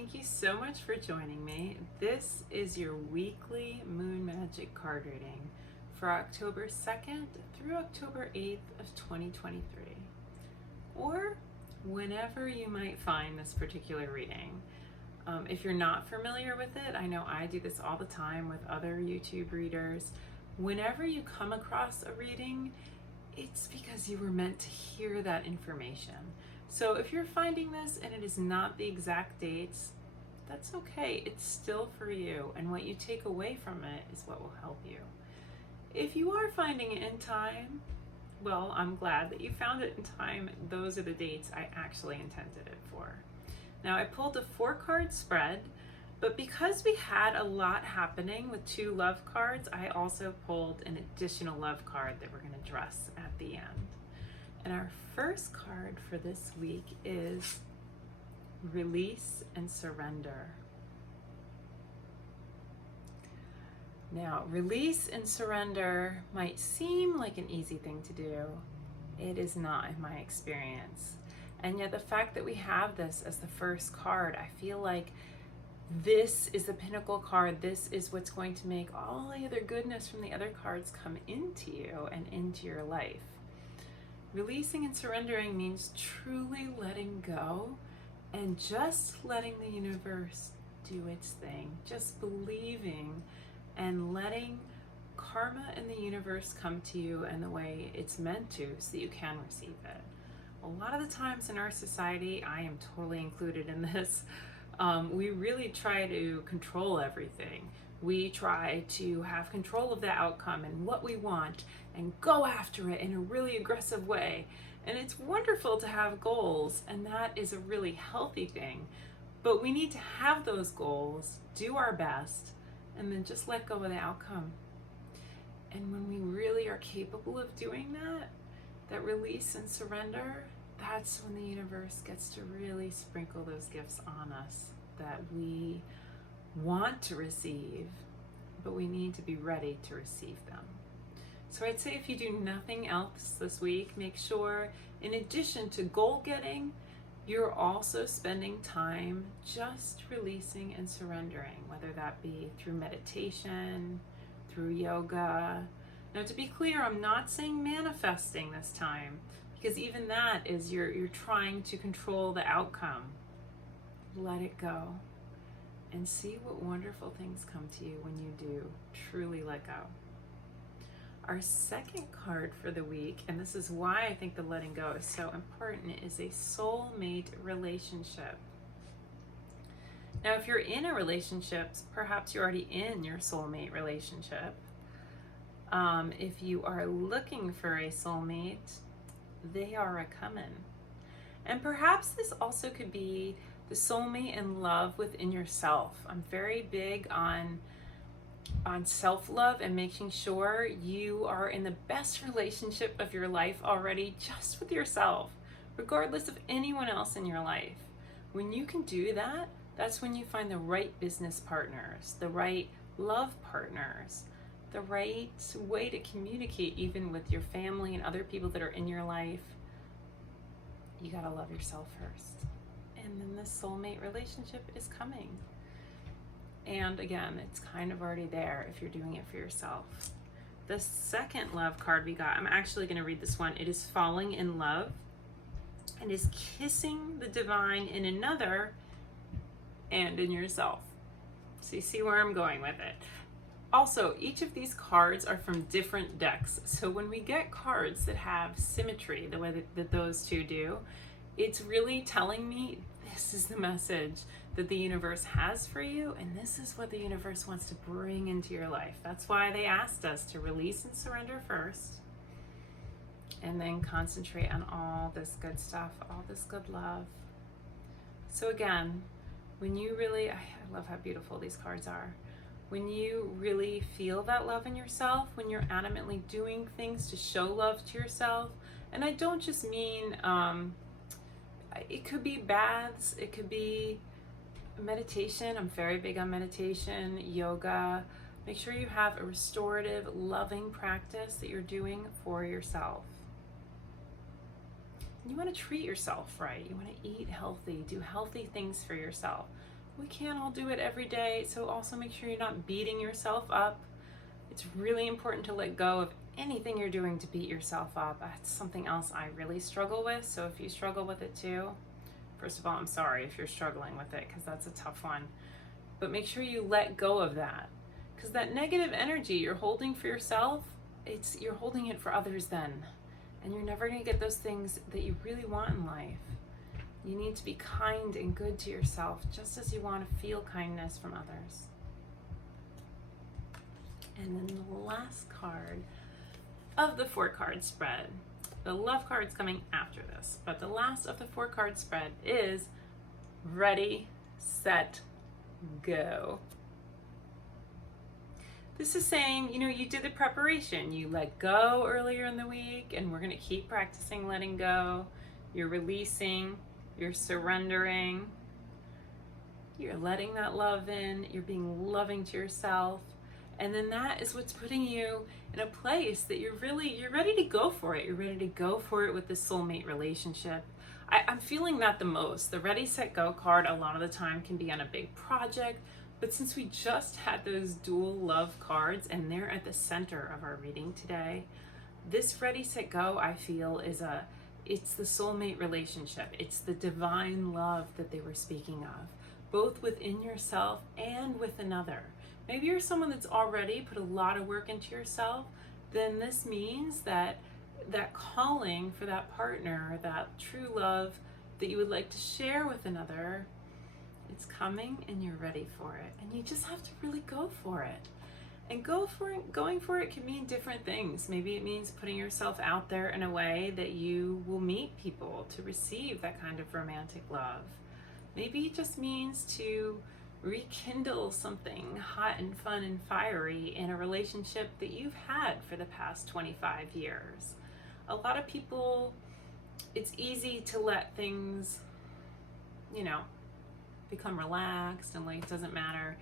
thank you so much for joining me. This is your weekly Moon Magic card reading for October 2nd through October 8th of 2023, or whenever you might find this particular reading. If you're not familiar with it, I know I do this all the time with other YouTube readers. Whenever you come across a reading, it's because you were meant to hear that information. So if you're finding this and it is not the exact dates, that's okay. It's still for you, and what you take away from it is what will help you. If you are finding it in time, well, I'm glad that you found it in time. Those are the dates I actually intended it for. Now, I pulled a 4-card spread, but because we had a lot happening with 2 love cards, I also pulled an additional love card that we're going to address at the end. And our first card for this week is Release and Surrender. Now, release and surrender might seem like an easy thing to do. It is not, in my experience. And yet the fact that we have this as the first card, I feel like this is the pinnacle card. This is what's going to make all the other goodness from the other cards come into you and into your life. Releasing and surrendering means truly letting go and just letting the universe do its thing. Just believing and letting karma and the universe come to you in the way it's meant to, so that you can receive it. A lot of the times in our society, I am totally included in this, we really try to control everything. We try to have control of the outcome and what we want and go after it in a really aggressive way. And it's wonderful to have goals, and that is a really healthy thing. But we need to have those goals, do our best, and then just let go of the outcome. And when we really are capable of doing that release and surrender, that's when the universe gets to really sprinkle those gifts on us that we want to receive, but we need to be ready to receive them. So I'd say if you do nothing else this week, make sure, in addition to goal getting, you're also spending time just releasing and surrendering, whether that be through meditation, through yoga. Now, to be clear, I'm not saying manifesting this time, because even that is you're trying to control the outcome. Let it go and see what wonderful things come to you when you do truly let go. Our second card for the week, and this is why I think the letting go is so important, is a soulmate relationship. Now, if you're in a relationship, perhaps you're already in your soulmate relationship. If you are looking for a soulmate, they are a-comin'. And perhaps this also could be the soulmate in love within yourself. I'm very big on self-love and making sure you are in the best relationship of your life already, just with yourself, regardless of anyone else in your life. When you can do that, that's when you find the right business partners, the right love partners, the right way to communicate even with your family and other people that are in your life. You gotta love yourself first. And then this soulmate relationship is coming. And again, it's kind of already there if you're doing it for yourself. The second love card we got, I'm actually gonna read this one. It is Falling in Love, and is kissing the divine in another and in yourself. So you see where I'm going with it. Also, each of these cards are from different decks. So when we get cards that have symmetry, the way that those two do, it's really telling me this is the message that the universe has for you, and this is what the universe wants to bring into your life. That's why they asked us to release and surrender first, and then concentrate on all this good stuff, all this good love. So again, when you really, I love how beautiful these cards are. When you really feel that love in yourself, when you're adamantly doing things to show love to yourself, and I don't just mean, it could be baths, it could be meditation. I'm very big on meditation, yoga. Make sure you have a restorative, loving practice that you're doing for yourself. You want to treat yourself right. You want to eat healthy, do healthy things for yourself. We can't all do it every day, so also make sure you're not beating yourself up. It's really important to let go of anything you're doing to beat yourself up. That's something else I really struggle with, so if you struggle with it too, first of all, I'm sorry if you're struggling with it, because that's a tough one. But make sure you let go of that, because that negative energy you're holding for yourself, you're holding it for others then, and you're never going to get those things that you really want in life. You need to be kind and good to yourself, just as you want to feel kindness from others. And then the last card of the 4-card spread, the love card's coming after this, but the last of the 4-card spread is ready, set, go. This is saying, you did the preparation. You let go earlier in the week, and we're going to keep practicing letting go. You're releasing, you're surrendering, you're letting that love in, you're being loving to yourself. And then that is what's putting you in a place that you're ready to go for it. You're ready to go for it with this soulmate relationship. I'm feeling that the most. The Ready, Set, Go card a lot of the time can be on a big project, but since we just had those dual love cards and they're at the center of our reading today, this Ready, Set, Go, I feel, it's the soulmate relationship. It's the divine love that they were speaking of, both within yourself and with another. Maybe you're someone that's already put a lot of work into yourself, then this means that calling for that partner, that true love that you would like to share with another, it's coming and you're ready for it. And you just have to really go for it. And going for it can mean different things. Maybe it means putting yourself out there in a way that you will meet people to receive that kind of romantic love. Maybe it just means to rekindle something hot and fun and fiery in a relationship that you've had for the past 25 years. A lot of people, it's easy to let things, become relaxed and like it doesn't matter.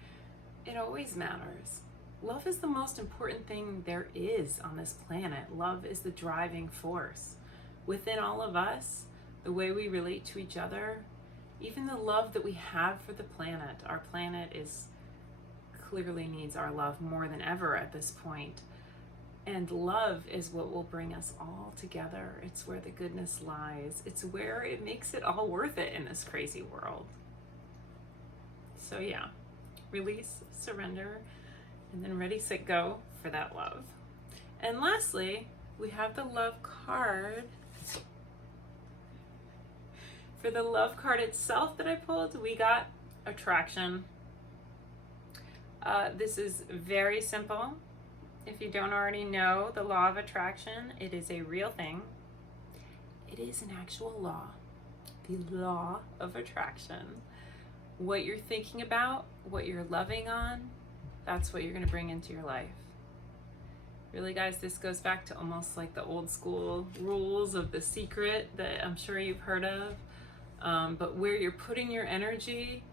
It always matters. Love is the most important thing there is on this planet. Love is the driving force. Within all of us, the way we relate to each other, even the love that we have for the planet. Our planet clearly needs our love more than ever at this point. And love is what will bring us all together. It's where the goodness lies. It's where it makes it all worth it in this crazy world. So yeah, release, surrender, and then ready, set, go for that love. And lastly, we have the love card. For the love card itself that I pulled, we got attraction. This is very simple. If you don't already know the law of attraction, it is a real thing. It is an actual law. The law of attraction. What you're thinking about, what you're loving on, that's what you're going to bring into your life. Really, guys, this goes back to almost like the old school rules of The Secret that I'm sure you've heard of. But where you're putting your energy,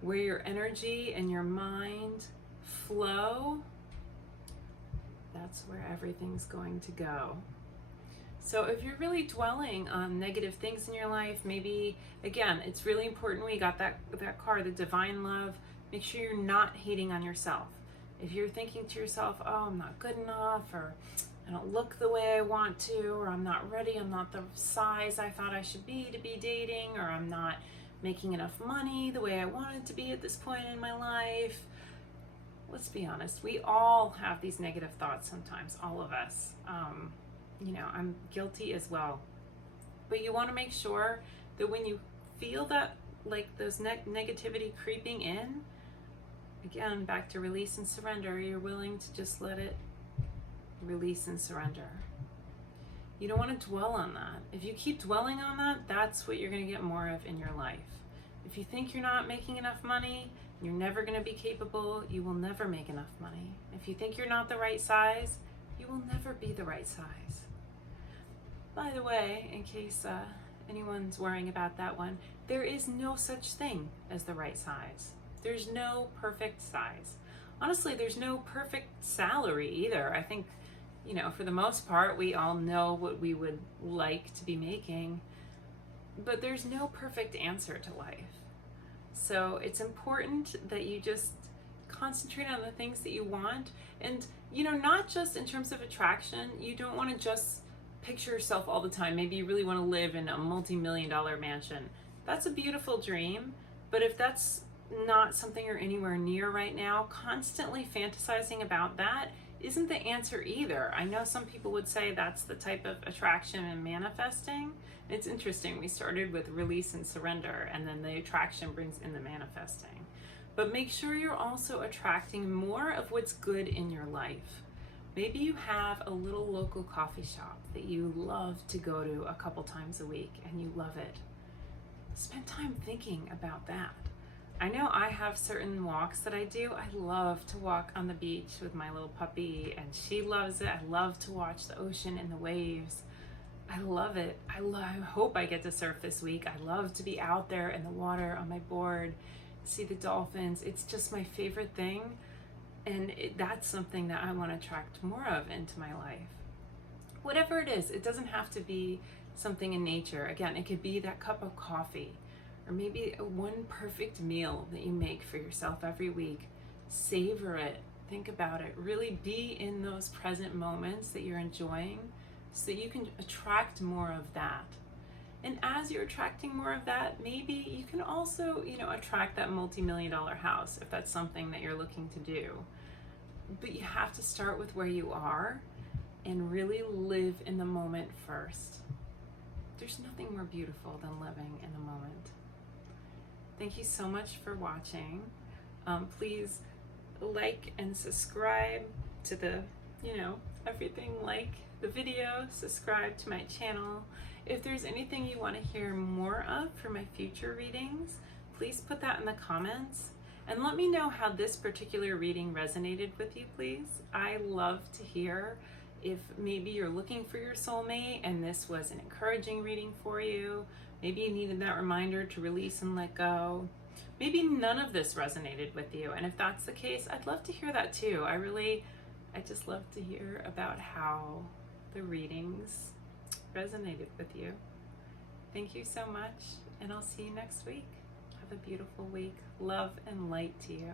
where your energy and your mind flow, that's where everything's going to go. So if you're really dwelling on negative things in your life, maybe, again, it's really important we got that card, the divine love. Make sure you're not hating on yourself. If you're thinking to yourself, oh, I'm not good enough, or I don't look the way I want to, or I'm not ready, I'm not the size I thought I should be to be dating, or I'm not making enough money the way I wanted to be at this point in my life. Let's be honest, we all have these negative thoughts sometimes, all of us. I'm guilty as well. But you want to make sure that when you feel that, like those negativity creeping in, again, back to release and surrender, you're willing to just let it release and surrender. You don't want to dwell on that. If you keep dwelling on that, that's what you're going to get more of in your life. If you think you're not making enough money, you're never going to be capable, you will never make enough money. If you think you're not the right size, you will never be the right size. By the way, in case anyone's worrying about that one, there is no such thing as the right size. There's no perfect size. Honestly, there's no perfect salary either. I think, for the most part, we all know what we would like to be making, but there's no perfect answer to life. So it's important that you just concentrate on the things that you want. And, not just in terms of attraction, you don't want to just picture yourself all the time. Maybe you really want to live in a multi-million-dollar mansion. That's a beautiful dream, but if that's not something you're anywhere near right now, constantly fantasizing about that isn't the answer either. I know some people would say that's the type of attraction and manifesting. It's interesting. We started with release and surrender, and then the attraction brings in the manifesting. But make sure you're also attracting more of what's good in your life. Maybe you have a little local coffee shop that you love to go to a couple times a week and you love it. Spend time thinking about that. I know I have certain walks that I do. I love to walk on the beach with my little puppy, and she loves it. I love to watch the ocean and the waves. I love it. I hope I get to surf this week. I love to be out there in the water on my board, see the dolphins. It's just my favorite thing, and that's something that I want to attract more of into my life. Whatever it is, it doesn't have to be something in nature. Again, it could be that cup of coffee, or maybe one perfect meal that you make for yourself every week. Savor it, think about it, really be in those present moments that you're enjoying so that you can attract more of that. And as you're attracting more of that, maybe you can also, attract that multi-million-dollar house if that's something that you're looking to do. But you have to start with where you are and really live in the moment first. There's nothing more beautiful than living in the moment. Thank you so much for watching. Please like and subscribe to the, everything, like the video, subscribe to my channel. If there's anything you want to hear more of for my future readings, please put that in the comments. And let me know how this particular reading resonated with you, please. I love to hear if maybe you're looking for your soulmate and this was an encouraging reading for you. Maybe you needed that reminder to release and let go. Maybe none of this resonated with you. And if that's the case, I'd love to hear that too. I just love to hear about how the readings resonated with you. Thank you so much, and I'll see you next week. Have a beautiful week. Love and light to you.